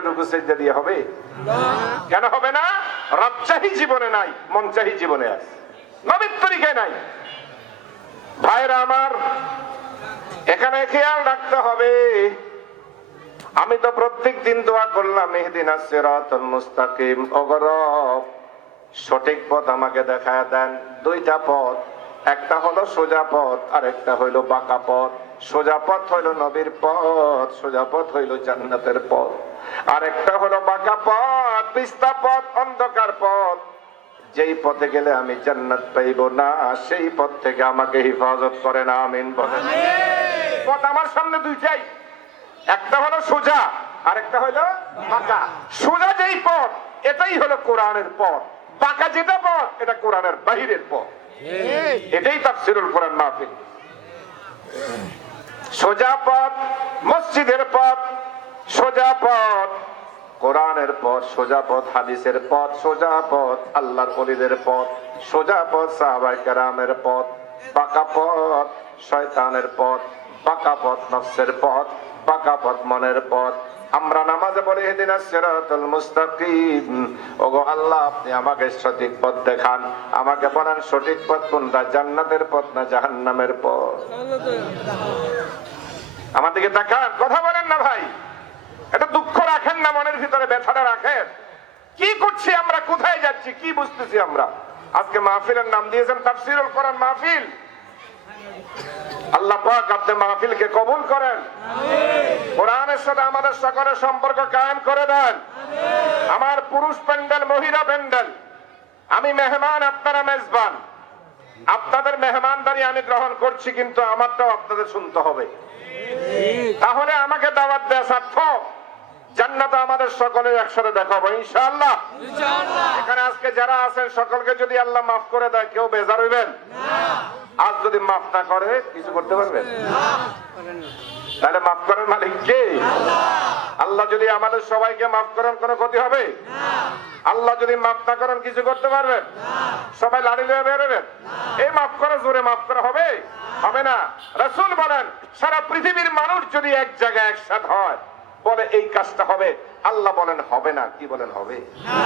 রুকু সিজদা দিয়ে হবে? কেন হবে না? রাজশাহী জীবনে নাই, মনচাহী জীবনে আছে, নবীর তরিকায় নাই। ভাইরা আমার, এখানে খেয়াল রাখতে হবে। আমি তো প্রত্যেক দিন দোয়া করলাম, ইহদিনাস সিরাতাল মুস্তাকিম, ওগো রব সঠিক পথ আমাকে দেখায় দেন। দুইটা পথ, একটা হলো সোজা পথ আর একটা হইলো বাঁকা পথ। সোজা পথ হইলো নবীর পথ, সোজা পথ হইলো জান্নাতের পথ। আর একটা হলো বাঁকা পথ, পিস্তা পথ, অন্ধকার পথ। যেই পথে গেলে আমি জান্নাত পাইব না, সেই পথ থেকে আমাকে হেফাজত করেন, আমিন বলেন। পথ আমার সামনে দুইটাই, একটা হলো সোজা আর একটা হলো বাঁকা। সোজা যেই পথ, এটাই হলো কোরআনের পথ। বাঁকা যেটা পথ, এটা কোরআনের বাহিরের পথ। এটাই তাফসীরুল কোরআন মাহফিল। সোজা পথ মসজিদের পথ, সোজা পথ কোরআনের পথ, সোজা পথ হাদিসের পথ, সোজা পথ আল্লাহর ওলিদের পথ, সোজা পথ সাহাবায়ে কেরামের পথ। বাঁকা পথ শয়তানের পথ, বাঁকা পথ নফসের পথ, বাঁকা পথ মনের পথ। আমরা নামাজে বলি ইহদিনাস সিরাতাল মুস্তাকিম, ওগো আল্লাহ আপনি আমাকে সঠিক পথ দেখান। আমাকে বলেন সঠিক পথ কোনটা, জান্নাতের পথ না জাহান্নামের পথ? আমার দিকে তাকান, কথা বলেন না ভাই। এটা দুঃখ রাখেন না, মনের ভিতরে ব্যথাটা রাখেন। কি করছি আমরা, কোথায় যাচ্ছি, কি বুঝতেছি আমরা? আজকে মাহফিলের নাম দিয়েছেন তাফসীরুল কোরআন মাহফিল। আল্লাহ পাক আপনি মাহফিলকে কবুল করেন, কোরআনের সাথে আমাদের সকলের সম্পর্ক কায়েম করে দেন। আমার পুরুষ প্যান্ডেল, মহিলা প্যান্ডেল, আমি মেহমান, আপনারা মেজবান। আপনাদের মেহমানদারি আমি গ্রহণ করছি, কিন্তু আমারটাও আপনাদের শুনতে হবে। তাহলে আমাকে দাওয়াত দেয়া সার্থক। জান্নাতে আমাদের সকলের একসাথে দেখাবো ইনশাআল্লাহ। এখানে আজকে যারা আছেন সকলকে যদি আল্লাহ মাফ করে দেয়, কেউ বেজার হইবেন না। আজ যদি মাফ না করে কিছু করতে পারবেন না, তাহলে মাফ করার মালিক কে? আল্লাহ যদি আমাদের সবাইকে মাফ করেন, কোনো ক্ষতি হবে না। আল্লাহ যদি মাফ না করেন, কিছু করতে পারবেন না। সবাই লাড়ি লয়ে বেরোবেন, এই মাফ করা জোরে মাফ করা হবে? হবে না। রাসূল বলেন সারা পৃথিবীর মানুষ যদি এক জায়গায় একসাথে হয়, বলে এই কাজটা হবে, আল্লাহ বলেন হবে না। কি বলেন? হবে না।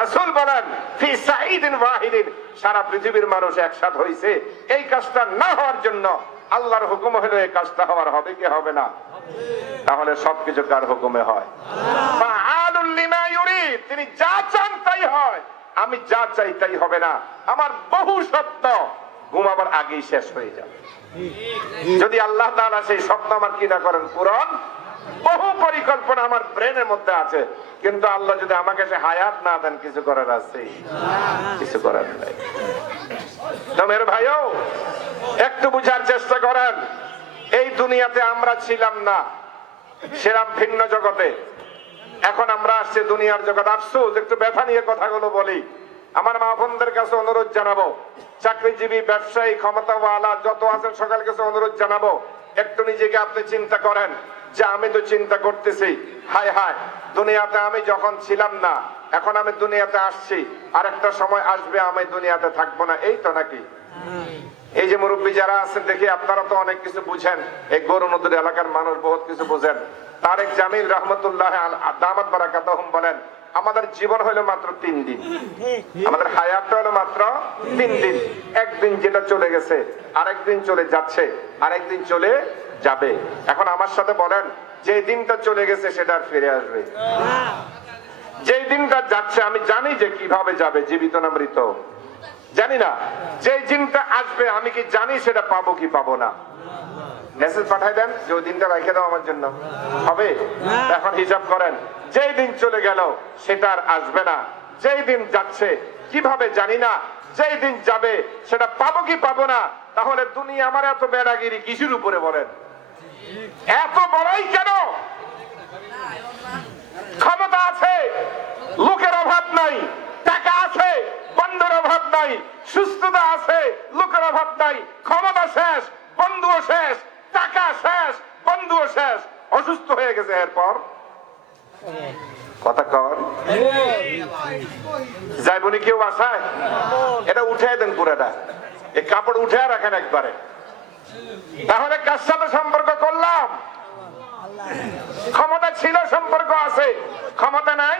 রাসূল বলেন ফি সাঈদিন ওয়াহিদিন, সারা পৃথিবীর মানুষ একসাথে হইছে, এই কাজটা না হওয়ার জন্য আল্লাহর হুকুম হলো এই কাজটা হওয়ার, হবে কি হবে না? তাহলে সবকিছু কার হুকুমে হয়? ফাআলুল লিমা ইউরিদ, তিনি যা চান তাই হয়। আমি যা চাই তাই হবে না। আমার বহু স্বপ্ন ঘুমাবার আগেই শেষ হয়ে যাবে যদি আল্লাহ তাআলা সেই স্বপ্ন আমার কি না করেন, পূরণ। বহু পরিকল্পনা আমার ব্রেনের মধ্যে আছে, কিন্তু আল্লাহ যদি আমাকে সে হায়াত না দেন, কিছু করার আছে? কিছু করার নাই। তো মেরে ভাইও, একটু বুঝার চেষ্টা করেন। এই দুনিয়াতে আমরা ছিলাম না, ছিলাম ভিন্ন জগতে। এখন আমরা আসছি দুনিয়ার জগৎ। আফসোস, একটু ব্যথা নিয়ে কথাগুলো বলি। আমার মা বোনদের কাছে অনুরোধ জানাবো, চাকরিজীবী, ব্যবসায়ী, ক্ষমতাওয়ালা যত আছেন সকলের কাছে অনুরোধ জানাবো, একটু নিজেকে আপনি চিন্তা করেন যে আমি তো চিন্তা করতেছি, হায় হায় দুনিয়াতে আমি যখন ছিলাম না, এখন আমি দুনিয়াতে আসছি, আর একটা সময় আসবে আমি দুনিয়াতে থাকবো না, এই তো নাকি? এই যে মুরব্বী যারা আছেন, দেখি আপনারা তো অনেক কিছু বুঝেন, এই গরু নদীর এলাকার মানুষ বহুত কিছু বুঝেন। তারেক জামিল রহমতুল্লাহ দামাত বারাকাতুহুম বলেন, আমাদের জীবন হলো মাত্র 3 দিন, আমাদের হায়াতটা হলো মাত্র 3 দিন। একদিন যেটা চলে গেছে, আরেকদিন চলে যাচ্ছে, আরেকদিন চলে যাবে। এখন আমার সাথে বলেন, যে দিনটা চলে গেছে সেটা আর ফিরে আসবে? যে দিনটা যাচ্ছে আমি জানি যে কিভাবে যাবে, জীবিত না মৃত জানি না। যে দিনটা আসবে আমি কি জানি সেটা পাবো কি পাবো না? মেসেজ পাঠাই দেন যে ওই দিনটা রেখে দাও আমার জন্য, হবে? এখন হিসাব করেন, যেই দিন চলে গেল সেটা আর আসবে না। যেই দিন যাচ্ছে কিভাবে জানি না, যেই দিন যাবে সেটা পাবো কি পাবো না। তাহলে দুনিয়া আমার এত বেড়াগিরি কিসের উপরে বলেন? এত বড়ই কেন? ক্ষমতা আছে, লোকের অভাব নাই, টাকা আছে, বন্ধুর অভাব নাই, সুস্থতা আছে, লোকের অভাব নাই। ক্ষমতা শেষ, বন্ধুও শেষ, টাকা শেষ, বন্ধুও শেষ, অসুস্থ হয়ে গেছে। এরপর কথা কর যাইবনি কেউ বাসায়? এটা উঠে দেন পুরাটা, এই কাপড় উঠে রাখেন একবারে। তাহলে কার সাথে সম্পর্ক করলাম? ক্ষমতা ছিল, সম্পর্ক আছে, ক্ষমতা নাই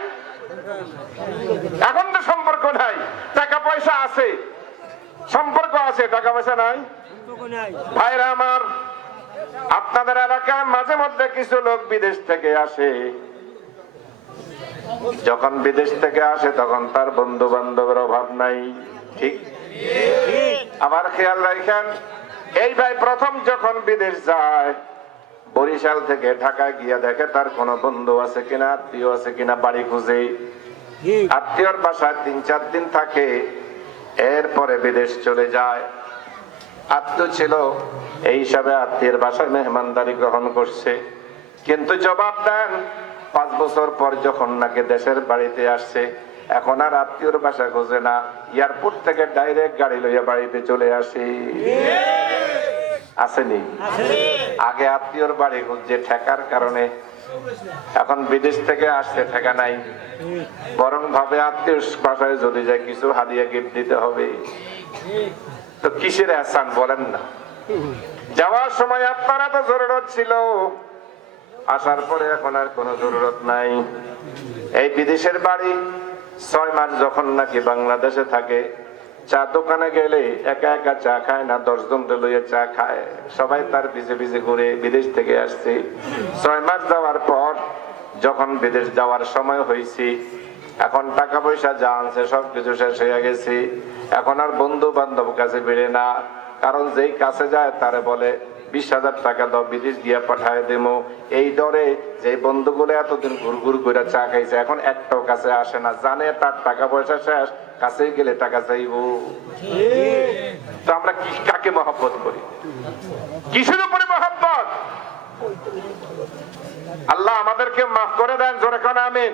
এখন তো সম্পর্ক নাই। টাকা পয়সা আছে, সম্পর্ক আছে, টাকা পয়সা নাই। ভাইরা আমার, আপনাদের এলাকায় মাঝে মধ্যে কিছু লোক বিদেশ থেকে আসে। যখন বিদেশ থেকে আসে তখন তার বন্ধু বান্ধবের অভাব নাই, ঠিক? আবার খেয়াল রাখেন, এই ভাই প্রথম যখন বিদেশ যায়, বরিশাল থেকে ঢাকায় গিয়া দেখে তার কোনো বন্ধু আছে কিনা, আত্মীয় আছে কিনা, বাড়ি খুঁজে আত্মীয়র বাসায় 3-4 দিন থাকে, এরপরে বিদেশ চলে যায়। আত্মীয় ছিল, এই হিসাবে আত্মীয়ের বাসায় মেহমানদারি গ্রহণ করছে। কিন্তু জবাব দেন, 5 বছর পর যখন নাকি দেশের বাড়িতে আসছে, এখন আর আত্মীয়র বাসা খোঁজে না, এয়ারপোর্ট থেকে ডাইরেক্ট গাড়ি লইয়া বাড়িতে চলে আসে। আসেনি? আগে আত্মীয়র বাড়ি খুঁজছে ঠেকার কারণে, এখন বিদেশ থেকে আসছে, ঠেকা নাই, বরং ভাবে আত্মীয় বাসায় যদি যায় কিছু হাদিয়া গিফট দিতে হবে। তো কিসের আহসান বলেন না? যাওয়ার সময় আপনারা তো জরুরত ছিল, আসার পরে এখন আর কোনো জরুরত নাই। এই বিদেশের বাড়ি 6 মাস যখন নাকি বাংলাদেশে থাকে, চা দোকানে গেলে একা একা চা খায় না, 10 জন লইয়া চা খায়। সবাই তার পিছে পিছে ঘুরে, বিদেশ থেকে আসছে। 6 মাস যাওয়ার পর যখন বিদেশ যাওয়ার সময় হয়েছে, এখন টাকা পয়সা যা আনছে সবকিছু শেষ হয়ে গেছে। এখন আর বন্ধু বান্ধব কাছে বেড়ে না, কারণ যেই কাছে যায় তারে বলে 20,000 টাকা দাও, বিদেশ গিয়া পাঠায় দেবো। এই ডরে যে বন্ধুগুলো এতদিন ঘুরঘুর করে চা খাইছে, এখন একটাও কাছে আসে না, জানে তার টাকা পয়সা শেষ, কাছে গেলে টাকা চাইবো। তো আমরা কাকে মহব্বত করি? কিসের উপরে মহব্বত? আল্লাহ আমাদেরকে মাফ করে দেন, জোরে কোন আমিন।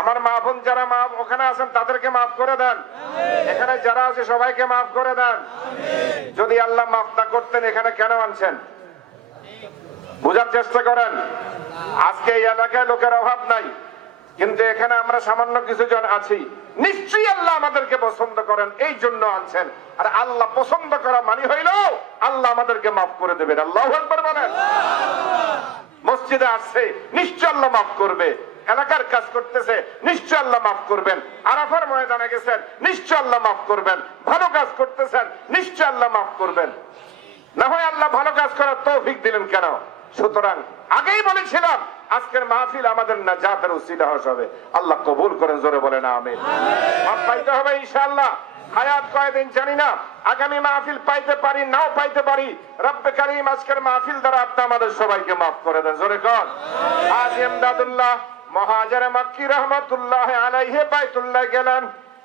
আমার মা বোন যারা মা ওখানে আছেন তাদেরকে মাফ করে দেন, এখানে যারা আছে সবাইকে মাফ করে দেন। যদি আল্লাহ মাফ না করতেন এখানে কেন আনছেন? বুঝার চেষ্টা করেন। আজকে এই এলাকায় লোকের অভাব নাই, কিন্তু এখানে আমরা সামান্য কিছু জন আছি, নিশ্চয়ই আল্লাহ আমাদেরকে পছন্দ করেন, এই জন্য আনছেন। আর আল্লাহ পছন্দ করা মানে হইল আল্লাহ আমাদেরকে মাফ করে দেবেন। আল্লাহু আকবার বলেন। মসজিদে আসছে, নিশ্চয় আল্লাহ মাফ করবে। এলাকার কাজ করতেছে, নিশ্চয় আল্লাহ মাফ করবেন। আরাফার ময়দানে গেছেন, নিশ্চয় আল্লাহ মাফ করবেন। ভালো কাজ করতেছেন, নিশ্চয় আল্লাহ মাফ করবেন। না হয় আল্লাহ ভালো কাজ করার তৌফিক দিলেন কেন? সুতরাং আগেই বলেছিলাম আজকের মাহফিল আমাদের নাজাতের উসিলা হবে। আল্লাহ কবুল করেন, জোরে বলেন আমিন। মাফ পাইতে হবে ইনশাআল্লাহ। হায়াত কয়দিন জানি না, আগামী মাহফিল পাইতে পারি, নাও পাইতে পারি। রব্বে কারীম আজকের মাহফিল দ্বারা আপনি আমাদের সবাইকে মাফ করে দেন, জোরে কোন। আজ ইমদাদুল্লাহ মুহাজির মক্কি রাহমাতুল্লাহ আলাইহি বাইতুল্লাহ গেলেন।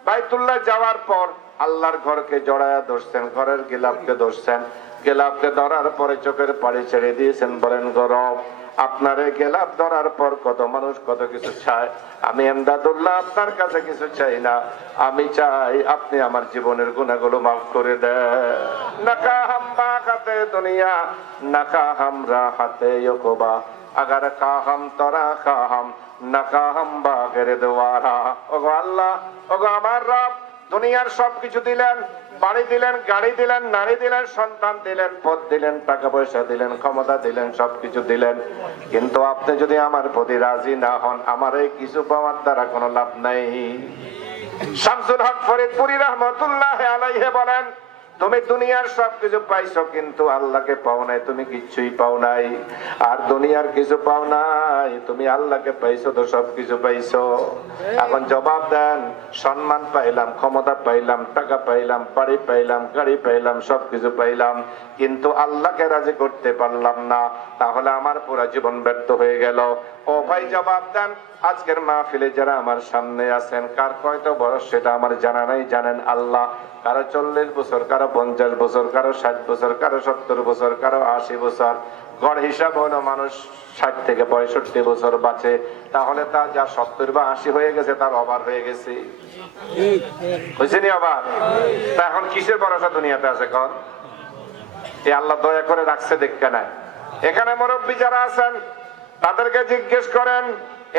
বাইতুল্লাহ যাওয়ার পর আল্লাহর ঘরকে জড়ায়া ধরছেন, ঘরের গিলাফকে ধরছেন। গিলাফকে ধরার পরে চোখের পানি ছেড়ে দিয়েছেন, বলেন গরব। আপনার এই গিলাফ ধরার পর কত মানুষ কত কিছু চায়, আমি ইমদাদুল্লাহ আপনার কাছে কিছু চাই না, আমি চাই আপনি আমার জীবনের গুনাহগুলো মাফ করে দেন। নাকা হাম বাগাতে দুনিয়া, নাকা হাম রাহাতে ইউকুবা, আগার কাহাম তরা কাহাম, নাকা হাম বাগের দুয়ারা। ওগো আল্লাহ, ওগো আমার রব, দুনিয়ার সবকিছু দিলেন, বাড়ি দিলেন, গাড়ি দিলেন, নারী দিলেন, সন্তান দিলেন, পদ দিলেন, টাকা পয়সা দিলেন, ক্ষমতা দিলেন, সবকিছু দিলেন, কিন্তু আপনি যদি আমার প্রতি রাজি না হন, আমার এই কিছু পাওয়ার দ্বারা কোনো লাভ নাই। শামসুল হক ফরিদপুরি রহমতুল্লাহ আলাইহি বলেন, তুমি দুনিয়ার সবকিছু পাইছো কিন্তু আল্লাহকে পাও নাই, তুমি কিচ্ছুই পাও নাই। আর দুনিয়ার কিছু পাও নাই, তুমি আল্লাহকে পাইছো তো সবকিছু পাইছো। এখন জবাব দেন, সম্মান পাইলাম, ক্ষমতা পাইলাম, টাকা পাইলাম, বাড়ি পাইলাম, গাড়ি পাইলাম, সবকিছু পাইলাম, কিন্তু আল্লাহকে রাজি করতে পারলাম না, তাহলে আমার পুরো জীবন ব্যর্থ হয়ে গেল। ও ভাই জবাব দেন, আজকের মাহফিলে যারা আমার সামনে আছেন, কার কয়টা বয়স সেটা আমার জানা নাই, জানেন আল্লাহ। কারো 40 বছর, কারো 50 বছর, কারো 60 বছর, কারো 70 বছর, কারো 80 বছর। গড় হিসাব হলো মানুষ 60 থেকে 65 বছর বাঁচে, তাহলে তার যা 70 বা 80 হয়ে গেছে তার ওভার হয়ে গেছে, হয়েছে নি ওভার? তা এখন কিসের ভরসা দুনিয়াতে আছে কন? এই আল্লাহ দয়া করে রাখছে দেখতে নাই। এখানে মুরব্বী যারা আছেন তাদেরকে জিজ্ঞেস করেন,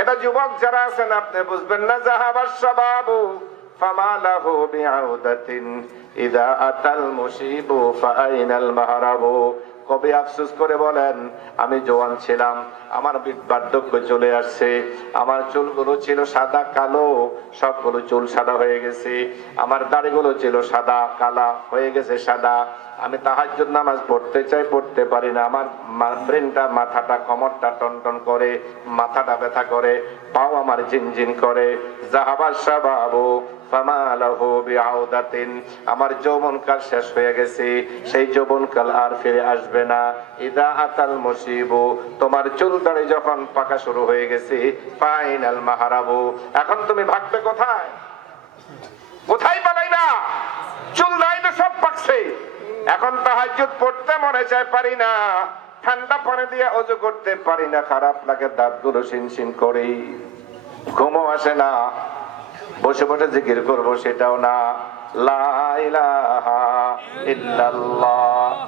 এটা যুবক যারা আছেন আপনি বুঝবেন না, জাহাবাস শাবাবু ফামা লাহু বিআউদাতিন ইযা আতাল মুসিবু ফাআইনাল মাহরাবু। কবে আফসোস করে বলেন, আমি জওয়ান ছিলাম, আমার বার্ধক্য চলে আসছে, আমার চুলগুলো ছিল সাদা কালো, সবগুলো চুল সাদা হয়ে গেছে, আমার দাড়িগুলো ছিল সাদা কালা হয়ে গেছে সাদা, আমি তাহাজ্জুদ নামাজ পড়তে চাই পড়তে পারি না, আমার ব্রেনটা মাথাটা কমরটা টনটন করে, মাথাটা ব্যথা করে, পাও আমার ঝিনঝিন করে। যাহাবা শাবাবু ফামা লাহু বিআউদাতিন, আমার যৌবনকাল শেষ হয়ে গেছে, সেই যৌবনকাল আর ফিরে আসবে না। ইদা আতাল মুসিবু, তোমার চুল দাড়ি যখন পাকা শুরু হয়ে গেছে, ফাইনাল মাহারাবু, এখন তুমি ভাগবে কোথায়? কোথায় পালাইবা? চুল দাড়ি তো সব পাকছে, এখন তাহাজ্জুদ পড়তে মনে চায় পারি না, ঠান্ডা পানি দিয়ে ওযু করতে পারি না, খারাপ লাগে, দাঁতগুলো শিনশিন করে, ঘুমও আসে না, বসে বসে জিকির করবো সেটাও না। লা ইলাহা ইল্লাল্লাহ